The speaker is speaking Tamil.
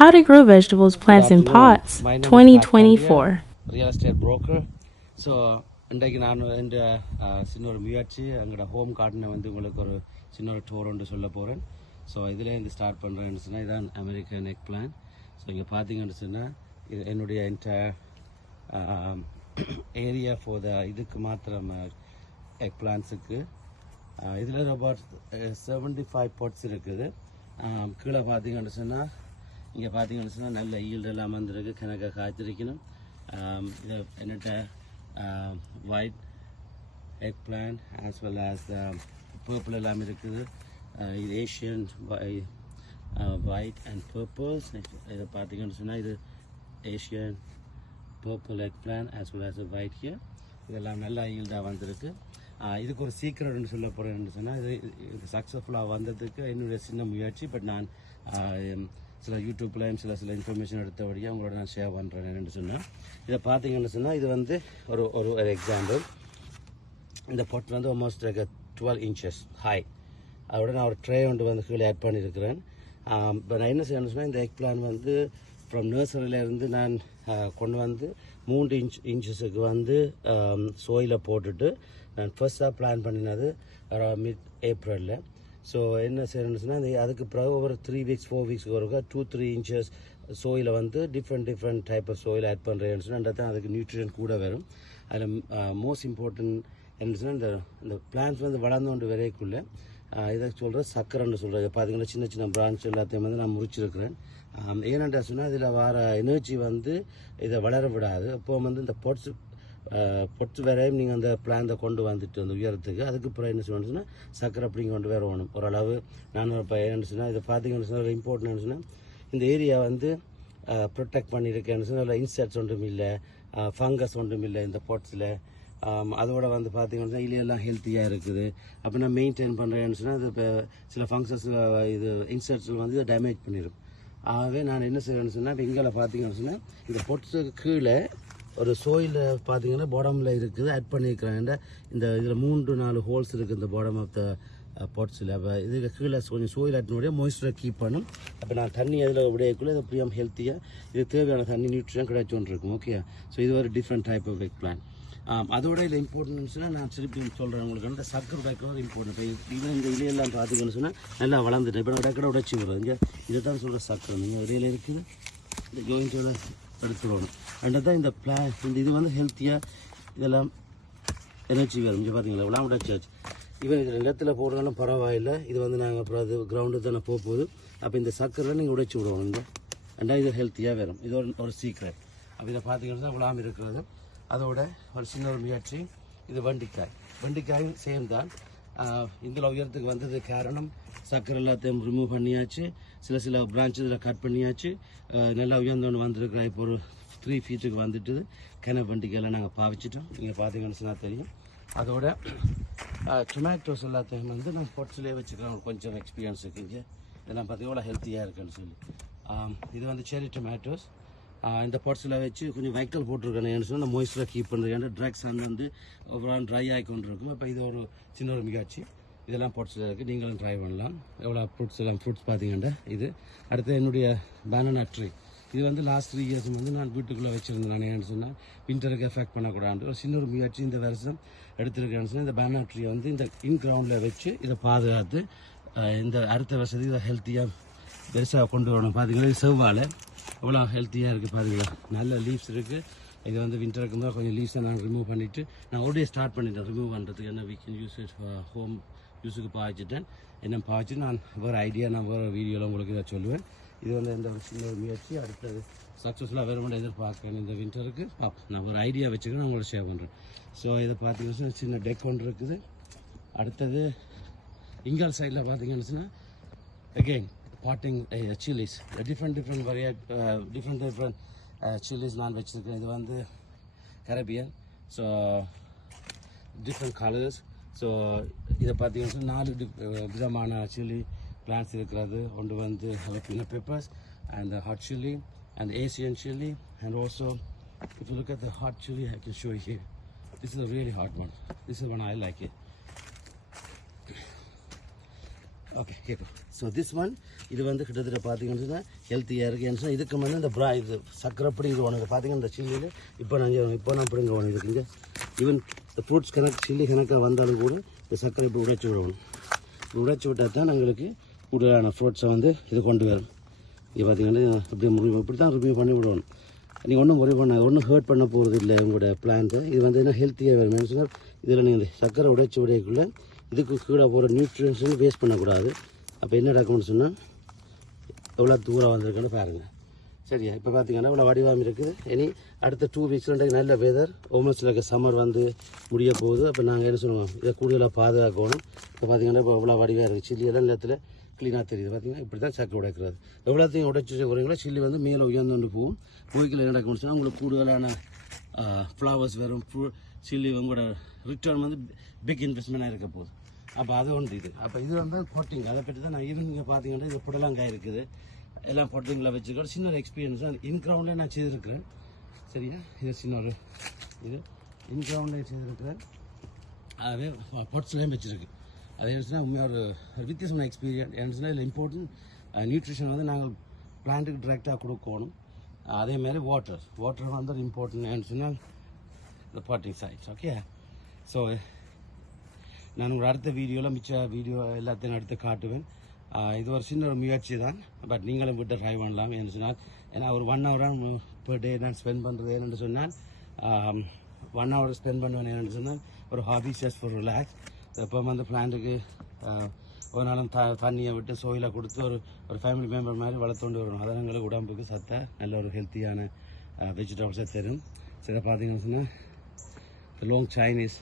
How to Grow Vegetables, Plants in Pots, My name is 2024. real estate broker. So இன்றைக்கு நான் இந்த சின்ன ஒரு முயற்சி எங்களோட ஹோம் கார்டனை வந்து உங்களுக்கு ஒரு சின்ன ஒரு டூர் ஒன்று சொல்ல போகிறேன். ஸோ இதுலேருந்து ஸ்டார்ட் பண்ணுறேன்னு சொன்னால் இதான் அமெரிக்கன் எக் பிளான். ஸோ இங்கே பார்த்தீங்கன்னு சொன்னால் இது என்னுடைய என்டையர் ஏரியா ஃபார் த இதுக்கு மாத்திரம் எக் பிளான்ஸுக்கு இதில் அபவுட் 75 பாட்ஸ் இருக்குது. கீழே பார்த்தீங்கன்னு சொன்னால் இங்கே பார்த்தீங்கன்னு சொன்னால் நல்ல ஈல்டெல்லாம் வந்துருக்கு, கணக்காக காய்ச்சிருக்கணும். இது என்னட்ட white egg plan as well as purple எல்லாம் இருக்குது. இது ஏஷியன் ஒயிட் அண்ட் பர்பிள்ஸ். இதை பார்த்தீங்கன்னு சொன்னால் இது Asian purple egg plan as well as white here. இதெல்லாம் நல்லா ஈல்டாக வந்திருக்கு. இதுக்கு ஒரு சீக்கிரட்னு சொல்ல போகிறேன்னு சொன்னால் இது சக்ஸஸ்ஃபுல்லாக வந்ததுக்கு என்னுடைய சின்ன முயற்சி. பட் நான் சில யூடியூப்லையும் சில இன்ஃபர்மேஷன் எடுத்தபடியாக உங்களோட நான் ஷேர் பண்ணுறேன். என்னென்னு சொன்னால் இதை பார்த்தீங்கன்னு சொன்னால் இது வந்து ஒரு எக்ஸாம்பிள். இந்த பொட் வந்து ஆல்மோஸ்ட் 12 inches ஹை. அதோட நான் ஒரு ட்ரே ஒன்று வந்து கீழே ஆட் பண்ணியிருக்கிறேன். இப்போ நான் என்ன செய்யணும்னு சொன்னால் இந்த எக் பிளான் வந்து ஃப்ரம் நர்சரியிலேருந்து நான் கொண்டு வந்து 3 inches வந்து சோயில் போட்டுட்டு நான் ஃபர்ஸ்ட்டாக பிளான் பண்ணினது மிட் ஏப்ரலில். ஸோ என்ன செய்யணும்னு சொன்னால் அதுக்கு பிறகு ஒரு 3 weeks 4 weeks ஒருக்கா 2-3 inches சோயில் வந்து different type of soil add பண்ணுறேன்னு சொன்னால் தான் அதுக்கு நியூட்ரியன் கூட வரும். அதில் மோஸ்ட் இம்பார்ட்டன்ட் என்ன சொன்னால் இந்த பிளான்ஸ் வந்து வளர்ந்து கொண்டு வரைக்குள்ளே இதை சொல்கிற சக்கரைன்னு சொல்கிறது. பார்த்தீங்கன்னா சின்ன சின்ன பிரான்ச் எல்லாத்தையும் வந்து நான் முறிச்சிருக்கிறேன். ஏனென்றா சொன்னால் இதில் வர எனர்ஜி வந்து இதை வளர விடாது. அப்போ வந்து இந்த பொட்ஸ் வரையும் நீங்கள் அந்த பிளான்தை கொண்டு வந்துட்டு அந்த உயரத்துக்கு அதுக்கு அப்புறம் என்ன சொல்லணும்னு சொன்னால் சக்கரை அப்படிங்க கொண்டு வரணும் ஓரளவு. நான் இப்போ என்னென்னு சொன்னால் இதை பார்த்தீங்கன்னு சொன்னால் இம்பார்ட்டன்ட்னு சொன்னால் இந்த ஏரியா வந்து ப்ரொடெக்ட் பண்ணியிருக்கேன்னு சொன்னால் இன்செக்ட்ஸ் ஒன்றும் இல்லை, ஃபங்கஸ் ஒன்றும் இல்லை இந்த பொட்ஸில். அதோட வந்து பார்த்தீங்கன்னா இலையெல்லாம் ஹெல்த்தியாக இருக்குது. அப்போ நான் மெயின்டைன் பண்ணுறேன்னு சொன்னால் இது இப்போ சில ஃபங்க்ஷன்ஸ் இது இன்செக்ட்ஸ் வந்து இதை டேமேஜ் பண்ணிடும். ஆகவே நான் என்ன செய்வேன்னு சொன்னால் இப்போ இங்கே பார்த்தீங்கன்னு சொன்னால் இந்த பொட்ஸுக்கு கீழே ஒரு சோயில் பார்த்தீங்கன்னா பாடமில் இருக்குது ஆட் பண்ணியிருக்கிறேன். இந்த இதில் 3-4 ஹோல்ஸ் இருக்குது இந்த பாடம் ஆஃப் த பாட்ஸில். அப்போ இதுக்கு கீழே கொஞ்சம் சோயில் ஆட்டினுடைய மாய்ஸ்சரை கீப் பண்ணும். அப்போ நான் தண்ணி அதில் விடையக்குள்ளே இது அப்படியே ஹெல்த்தியாக இது தேவையான தண்ணி நியூட்ரியன் கிடைச்சோன்னு இருக்கும். ஓகே, ஸோ இது ஒரு different type of eggplant. அதோட இதில் இம்பார்ட்டன்ஸ்னால் நான் திருப்பி சொல்கிறேன் உங்களுக்கு வந்து சக்கரை பேக்கர் இம்பார்ட்டன்ட். இப்போ இவன் இந்த இலையெல்லாம் பார்த்தீங்கன்னு சொன்னால் நல்லா வளர்ந்துட்டு இப்போ நான் டக்கடை உடைச்சி விடுறேன். இங்கே இதை தான் சொல்கிற சக்கரை நீங்கள் இலையில் இருக்குது இந்த ஜோயின்ட்டோட எடுத்துடணும். ரெண்டு தான் இந்த பிளான் இந்த இது வந்து ஹெல்த்தியாக இதெல்லாம் எனர்ஜி வரும். இங்கே பார்த்தீங்களா இவ்வளோ உடைச்சாச்சு. இவன் இது இடத்துல போடுறதாலும் பரவாயில்லை. இது வந்து நாங்கள் அப்புறம் அது கிரவுண்டு தானே போகுது. அப்போ இந்த சக்கரை நீங்கள் உடைச்சி விடுவோம். இந்த ரெண்டாவது இது ஹெல்த்தியாக வரும். இது ஒரு சீக்ரெட். அப்போ இதை பார்த்தீங்கன்னா இவ்வளோ இருக்கிறது. அதோட ஒரு சின்ன ஒரு முயற்சி இது வெண்டிக்காயும் சேம் தான். இதில் உயரத்துக்கு வந்தது காரணம் சக்கரை எல்லாத்தையும் ரிமூவ் பண்ணியாச்சு, சில பிரான்ச் இதில் கட் பண்ணியாச்சு, நல்லா உயர்ந்தோன்னு வந்திருக்கிற. இப்போ ஒரு 3 feet வந்துட்டு வெண்டிக்காயெல்லாம் நாங்கள் பாவிச்சிட்டோம். நீங்கள் பார்த்தீங்கன்னு சொன்னால் தெரியும். அதோட டொமேட்டோஸ் எல்லாத்தையும் வந்து நான் பொட்ஸ்லேயே வச்சுக்கிறேன். கொஞ்சம் எக்ஸ்பீரியன்ஸ் இருக்குங்க. இதெல்லாம் பார்த்தீங்கன்னா ஹெல்த்தியாக இருக்குன்னு சொல்லி. இது வந்து செரி டொமேட்டோஸ். இந்த பாட்ஸில் வச்சு கொஞ்சம் வைக்கல் போட்டிருக்கேன். ஏன்னு சொன்னால் இந்த மாய்ஸ்சரை கீப் பண்ணுறது. ஏன்னா ட்ரக்ஸ் வந்து ஓவரால் ட்ரை ஆகி கொண்டு இருக்கும். அப்போ இது ஒரு சின்ன ஒரு முயற்சி. இதெல்லாம் பாட்ஸில் இருக்குது, நீங்களும் ட்ரை பண்ணலாம். எவ்வளோ ஃப்ரூட்ஸ் பார்த்தீங்கன்னா இது. அடுத்து என்னுடைய பேனனா ட்ரீ. இது வந்து லாஸ்ட் 3 years வந்து நான் வீட்டுக்குள்ளே வச்சுருந்தேன். நான் ஏன்னு சொன்னால் விண்டருக்கு எஃபெக்ட் பண்ணக்கூடாது ஒரு சின்ன ஒரு முயற்சி இந்த வருஷம் எடுத்துருக்கேன்னு சொன்னால் இந்த பேனனா ட்ரீ வந்து இந்த இன்கிரவுண்டில் வச்சு இதை பாதுகாத்து இந்த அடுத்த வருஷத்துக்கு இதை ஹெல்த்தியாக பெருசாக கொண்டு வரணும். பார்த்தீங்களா இது செவ்வாழை எவ்வளோ ஹெல்த்தியாக இருக்குது. பார்த்தீங்களா நல்ல லீவ்ஸ் இருக்குது. இது வந்து விண்டருக்கு தான் கொஞ்சம் லீவ்ஸை நான் ரிமூவ் பண்ணிவிட்டு நான் ஆல்ரெடி ஸ்டார்ட் பண்ணிட்டேன் ரிமூவ் பண்ணுறதுக்கு. என்ன வீக்கெண்ட் யூஸ் ஹோம் யூஸுக்கு பாய்ச்சிட்டேன். என்ன பாய்ச்சிட்டு நான் வேறு ஐடியா நான் வேறு வீடியோவில் உங்களுக்கு இதை சொல்லுவேன். இது வந்து இந்த ஒரு சின்ன ஒரு முயற்சி அடுத்தது சக்ஸஸ்ஃபுல்லாக வேறு எதிர்பார்க்கேன் இந்த விண்டருக்கு. நான் ஒரு ஐடியா வச்சுக்கிறேன், நான் உங்களை ஷேர் பண்ணுறேன். ஸோ இதை பார்த்தீங்கன்னா சின்ன டெக் ஒன்று இருக்குது. அடுத்தது இங்கால் சைடில் பார்த்தீங்கன்னு சொன்னால் again potting chilies, different chilies நான் வச்சிருக்கேன். இது வந்து Caribbean, so different colours. So இதை பார்த்தீங்கன்னா 4 விதமான சில்லி பிளான்ஸ் இருக்கிறது. ஒன்று வந்து jalapeno peppers and the hot chili and the Asian chili, and also if you look at the hot chili I can show you here. This is a really hot one. This is one I like it. Okay கேட்கும். ஸோ திஸ் ஒன் இது வந்து கிட்டத்தட்ட பார்த்தீங்கன்னு சொன்னால் ஹெல்த்தியாக இருக்குது. ஏன்னு சொன்னால் இதுக்கு வந்து இந்த இது சக்கரைப்படி இது உனக்கு பார்த்தீங்கன்னா இந்த சில்லியில் இப்போ நான் பிடுங்க உனக்கு இருக்குங்க. ஈவன் இந்த ஃப்ரூட்ஸ் சில்லி கணக்காக வந்தாலும் கூட இந்த சக்கரை இப்படி உடைச்சி விடணும். இப்படி உடைச்சி விட்டால் தான் எங்களுக்கு கூடுதலான ஃப்ரூட்ஸை வந்து இது கொண்டு வரும். இங்கே பார்த்தீங்கன்னா இப்படி தான் ரிவ்யூ பண்ணி விடணும். நீங்கள் ஒன்றும் ஒரே பண்ண ஒன்றும் ஹர்ட் பண்ண போகிறது இல்லை உங்களோட பிளான்ட்டை. இது வந்து என்ன ஹெல்த்தியாக வரும் சொன்னால் இதில் நீங்கள் இந்த சக்கரை உடைச்சி விடைக்குள்ளே இதுக்கு கீழே போகிற நியூட்ரியன்ஸும் வேஸ்ட் பண்ணக்கூடாது. அப்போ என்ன நடக்கும்னு சொன்னால் எவ்வளோ தூரம் வந்திருக்குன்னு பாருங்கள். சரியா? இப்போ பார்த்தீங்கன்னா இவ்வளோ வடிவாக இருக்குது. இனி அடுத்த 2 வீக்ஸில் நல்ல வெதர் ஓமஸில் இருக்க சம்மர் வந்து முடிய போகுது. அப்போ நாங்கள் என்ன சொல்லுவோம், இதை கூடுதலாக பாதுகாக்கணும். இப்போ பார்த்தீங்கன்னா இப்போ எவ்வளோ வடிவாக இருக்குது. சில்லி எல்லாம் நேரத்தில் க்ளீனாக தெரியுது. பார்த்தீங்கன்னா இப்படி தான் சக்கரை உடைக்கிறது. எவ்வளோத்தையும் உடைச்சி வரீங்களோ சில்லி வந்து மேலே உயர்ந்து போகும். போய்க்கில் என்ன நடக்கும்னு சொன்னால் உங்களுக்கு கூடுதலான ஃப்ளவர்ஸ் வரும். சில்லி உங்களோட ரிட்டர்ன் வந்து பிக் இன்வெஸ்ட்மெண்ட்டாக இருக்க போகுது. அப்போ அது ஒன்று இது. அப்போ இது வந்து பொட்டிங், அதை பற்றி தான் நான் ஈவினிங் பார்த்தீங்கன்னா இது புடலங்காய் இருக்குது. எல்லாம் பொட்டிங்கில் வச்சுருக்கேன். சின்ன ஒரு எக்ஸ்பீரியன்ஸ் தான் இன்கிரவுண்ட்லேயே நான் செய்திருக்கிறேன். சரியா? இது சின்ன ஒரு இது இன்கிரவுண்ட்லேயே செய்திருக்கிறேன். அதே பொட்ஸ்லேயும் வச்சுருக்கு. அது என்ன சொன்னால் உண்மையாக ஒரு வித்தியாசமான எக்ஸ்பீரியன்ஸ். என்ன சொன்னால் இதில் இம்பார்ட்டன்ட் நியூட்ரிஷன் வந்து நாங்கள் பிளான்ட்டுக்கு டிரெக்டாக கொடுக்கணும். அதேமாதிரி வாட்டர் வந்து ஒரு இம்பார்ட்டன்ட். என்ன சொன்னால் இந்த பாட்டிங் சைட்ஸ். ஓகே, ஸோ நான் ஒரு அடுத்த வீடியோவில் மிச்ச வீடியோ எல்லாத்தையும் அடுத்து காட்டுவேன். இது ஒரு சின்ன ஒரு முயற்சி தான். பட் நீங்களும் விட்டு ட்ரை பண்ணலாம். என்று சொன்னால் ஏன்னா ஒரு 1 hour பெர் டே நான் ஸ்பெண்ட் பண்ணுறது என்னென்னு சொன்னால் 1 hour ஸ்பெண்ட் பண்ணுவேன். என்னென்னு சொன்னால் ஒரு ஹாபி ஜஸ்ட் ஃபார் ரிலாக்ஸ். இப்போ வந்து பிளான்ட்டுக்கு ஒரு நாளும் தண்ணியை விட்டு சோயிலை கொடுத்து ஒரு ஃபேமிலி மெம்பர் மாதிரி வளர்த்துண்டு வரணும். அதனால் எங்களுக்கு உடம்புக்கு சத்த நல்ல ஒரு ஹெல்த்தியான வெஜிடபிள்ஸை தரும். சில பார்த்தீங்கன்னு சொன்னால் லாங் சைனீஸ்